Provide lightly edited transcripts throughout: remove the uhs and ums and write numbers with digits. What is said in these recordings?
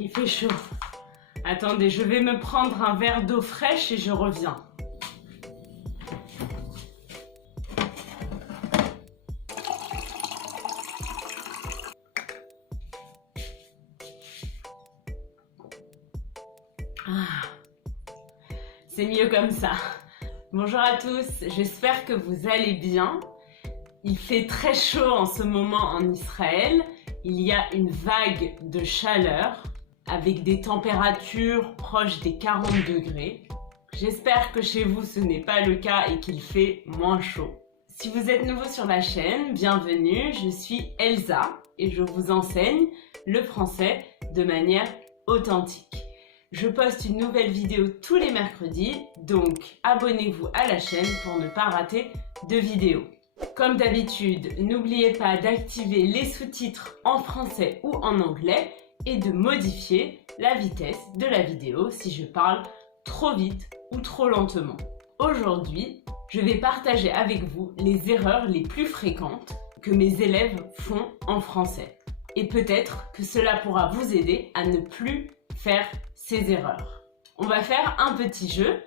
Il fait chaud. Attendez, je vais me prendre un verre d'eau fraîche et je reviens. C'est mieux comme ça. Bonjour à tous, j'espère que vous allez bien. Il fait très chaud en ce moment en Israël. Il y a une vague de chaleur avec des températures proches des 40 degrés. J'espère que chez vous ce n'est pas le cas et qu'il fait moins chaud. Si vous êtes nouveau sur la chaîne, bienvenue, je suis Elsa et je vous enseigne le français de manière authentique. Je poste une nouvelle vidéo tous les mercredis, donc abonnez-vous à la chaîne pour ne pas rater de vidéos. Comme d'habitude, n'oubliez pas d'activer les sous-titres en français ou en anglais et de modifier la vitesse de la vidéo si je parle trop vite ou trop lentement. Aujourd'hui, je vais partager avec vous les erreurs les plus fréquentes que mes élèves font en français. Et peut-être que cela pourra vous aider à ne plus faire ces erreurs. On va faire un petit jeu.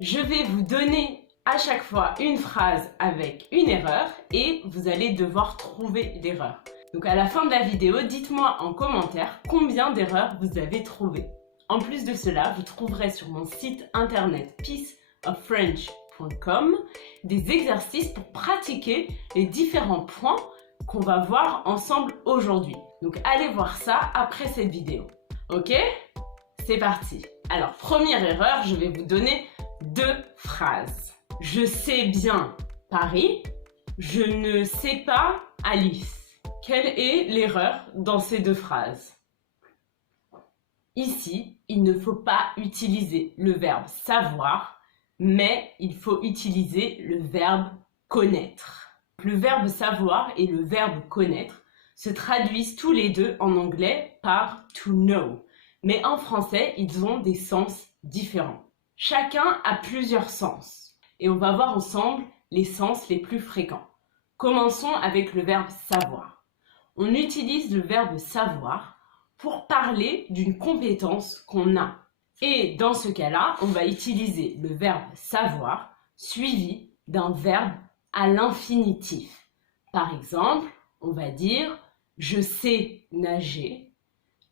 Je vais vous donner à chaque fois une phrase avec une erreur et vous allez devoir trouver l'erreur. Donc à la fin de la vidéo, dites-moi en commentaire combien d'erreurs vous avez trouvées. En plus de cela, vous trouverez sur mon site internet peaceoffrench.com des exercices pour pratiquer les différents points qu'on va voir ensemble aujourd'hui. Donc allez voir ça après cette vidéo. Ok ? C'est parti. Alors, première erreur, je vais vous donner deux phrases. Je sais bien Paris, je ne sais pas Alice. Quelle est l'erreur dans ces deux phrases? Ici, il ne faut pas utiliser le verbe savoir, mais il faut utiliser le verbe connaître. Le verbe savoir et le verbe connaître se traduisent tous les deux en anglais par to know. Mais en français, ils ont des sens différents. Chacun a plusieurs sens. Et on va voir ensemble les sens les plus fréquents. Commençons avec le verbe savoir. On utilise le verbe savoir pour parler d'une compétence qu'on a. Et dans ce cas-là, on va utiliser le verbe savoir suivi d'un verbe à l'infinitif. Par exemple, on va dire « je sais nager »,«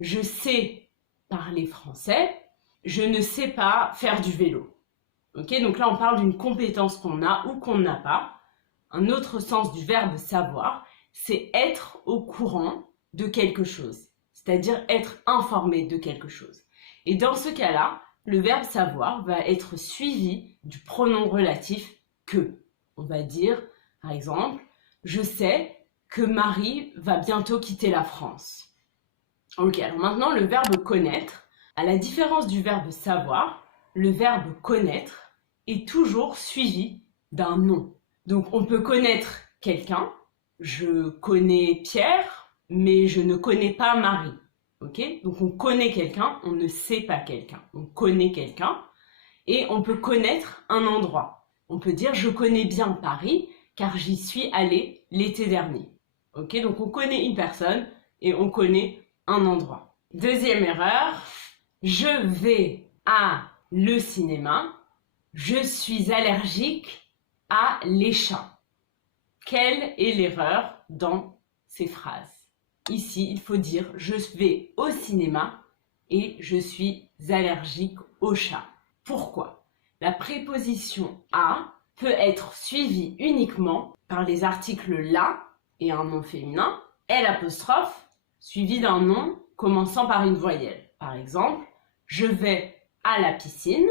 je sais parler français, je ne sais pas faire du vélo. » Ok, donc là, on parle d'une compétence qu'on a ou qu'on n'a pas. Un autre sens du verbe savoir, c'est être au courant de quelque chose, c'est-à-dire être informé de quelque chose. Et dans ce cas-là, le verbe savoir va être suivi du pronom relatif que. On va dire, par exemple, je sais que Marie va bientôt quitter la France. Ok, alors maintenant le verbe connaître. À la différence du verbe savoir, le verbe connaître est toujours suivi d'un nom. Donc on peut connaître quelqu'un. Je connais Pierre, mais je ne connais pas Marie. Ok, donc on connaît quelqu'un, on ne sait pas quelqu'un. On connaît quelqu'un et on peut connaître un endroit. On peut dire je connais bien Paris car j'y suis allé l'été dernier. Ok, donc on connaît une personne et on connaît un endroit. Deuxième erreur, je vais à le cinéma, je suis allergique à les chats. Quelle est l'erreur dans ces phrases? Ici, il faut dire je vais au cinéma et je suis allergique aux chats. Pourquoi? La préposition à peut être suivie uniquement par les articles la et un nom féminin, l'apostrophe, suivi d'un nom commençant par une voyelle. Par exemple, je vais à la piscine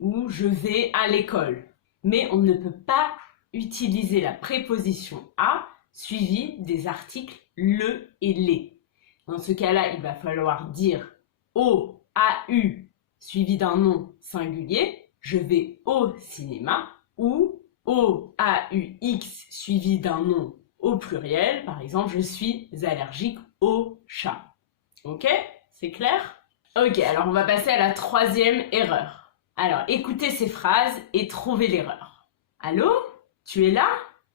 ou je vais à l'école. Mais on ne peut pas utiliser la préposition à suivie des articles le et les. Dans ce cas-là, il va falloir dire au, au suivi d'un nom singulier, je vais au cinéma, ou au, aux suivi d'un nom au pluriel, par exemple, je suis allergique aux chats. Ok? C'est clair? Ok, alors on va passer à la troisième erreur. Alors, écoutez ces phrases et trouvez l'erreur. Allô? Tu es là?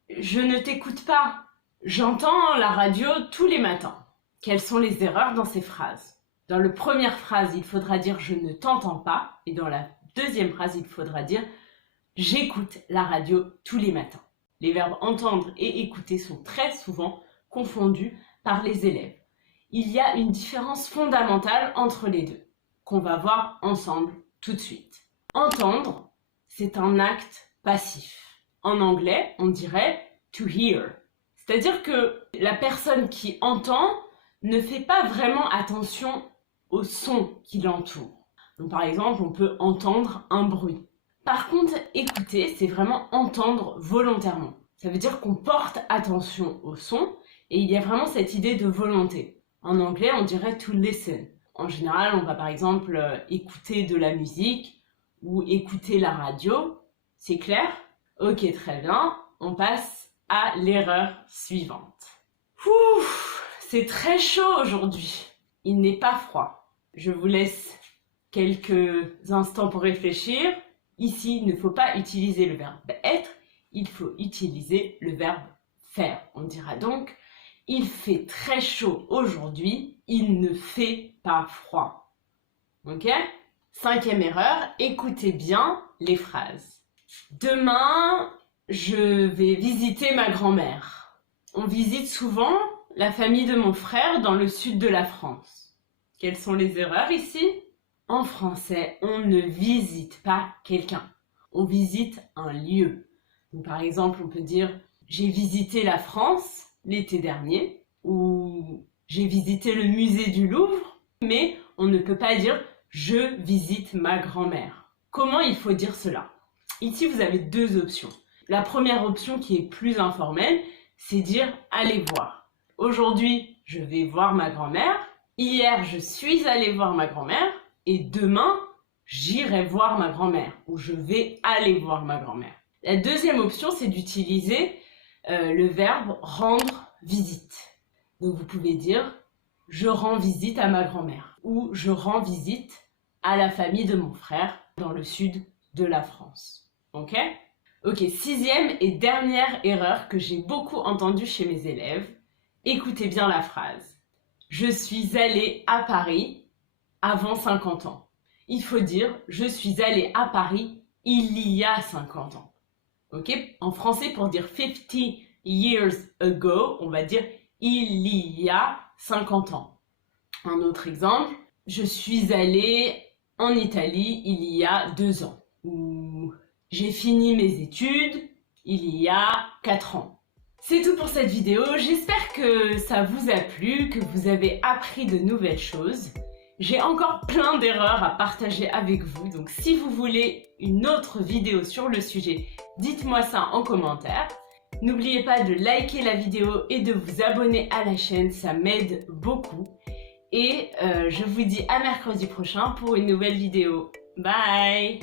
Je ne t'écoute pas. J'entends la radio tous les matins. Quelles sont les erreurs dans ces phrases? Dans la première phrase, il faudra dire « je ne t'entends pas » et dans la deuxième phrase, il faudra dire « j'écoute la radio tous les matins ». Les verbes entendre et écouter sont très souvent confondus par les élèves. Il y a une différence fondamentale entre les deux, qu'on va voir ensemble tout de suite. Entendre, c'est un acte passif. En anglais, on dirait « to hear ». C'est-à-dire que la personne qui entend ne fait pas vraiment attention au son qui l'entoure. Donc par exemple, on peut entendre un bruit. Par contre, écouter, c'est vraiment entendre volontairement. Ça veut dire qu'on porte attention au son et il y a vraiment cette idée de volonté. En anglais, on dirait to listen. En général, on va par exemple écouter de la musique ou écouter la radio. C'est clair? Ok, très bien. On passe à l'erreur suivante. C'est très chaud aujourd'hui. Il n'est pas froid. Je vous laisse quelques instants pour réfléchir. Ici, il ne faut pas utiliser le verbe être, il faut utiliser le verbe faire. On dira donc « il fait très chaud aujourd'hui, il ne fait pas froid ». Ok? Cinquième erreur, écoutez bien les phrases. Demain, je vais visiter ma grand-mère. On visite souvent la famille de mon frère dans le sud de la France. Quelles sont les erreurs ici? En français, on ne visite pas quelqu'un. On visite un lieu. Donc, par exemple, on peut dire « j'ai visité la France l'été dernier » ou « j'ai visité le musée du Louvre », mais on ne peut pas dire « je visite ma grand-mère ». Comment il faut dire cela? Ici, vous avez deux options. La première option qui est plus informelle, c'est dire « aller voir ». Aujourd'hui, je vais voir ma grand-mère. Hier, je suis allée voir ma grand-mère. Et demain, j'irai voir ma grand-mère ou je vais aller voir ma grand-mère. La deuxième option, c'est d'utiliser le verbe rendre visite. Donc vous pouvez dire je rends visite à ma grand-mère ou je rends visite à la famille de mon frère dans le sud de la France. Ok? Ok, sixième et dernière erreur que j'ai beaucoup entendue chez mes élèves. Écoutez bien la phrase. Je suis allée à Paris avant 50 ans. Il faut dire « je suis allée à Paris il y a 50 ans ». Ok? En français, pour dire 50 years ago, on va dire « il y a 50 ans ». Un autre exemple, « je suis allée en Italie il y a 2 ans ». Ou « j'ai fini mes études il y a 4 ans ». C'est tout pour cette vidéo. J'espère que ça vous a plu, que vous avez appris de nouvelles choses. J'ai encore plein d'erreurs à partager avec vous, donc si vous voulez une autre vidéo sur le sujet, dites-moi ça en commentaire. N'oubliez pas de liker la vidéo et de vous abonner à la chaîne, ça m'aide beaucoup. Et je vous dis à mercredi prochain pour une nouvelle vidéo. Bye!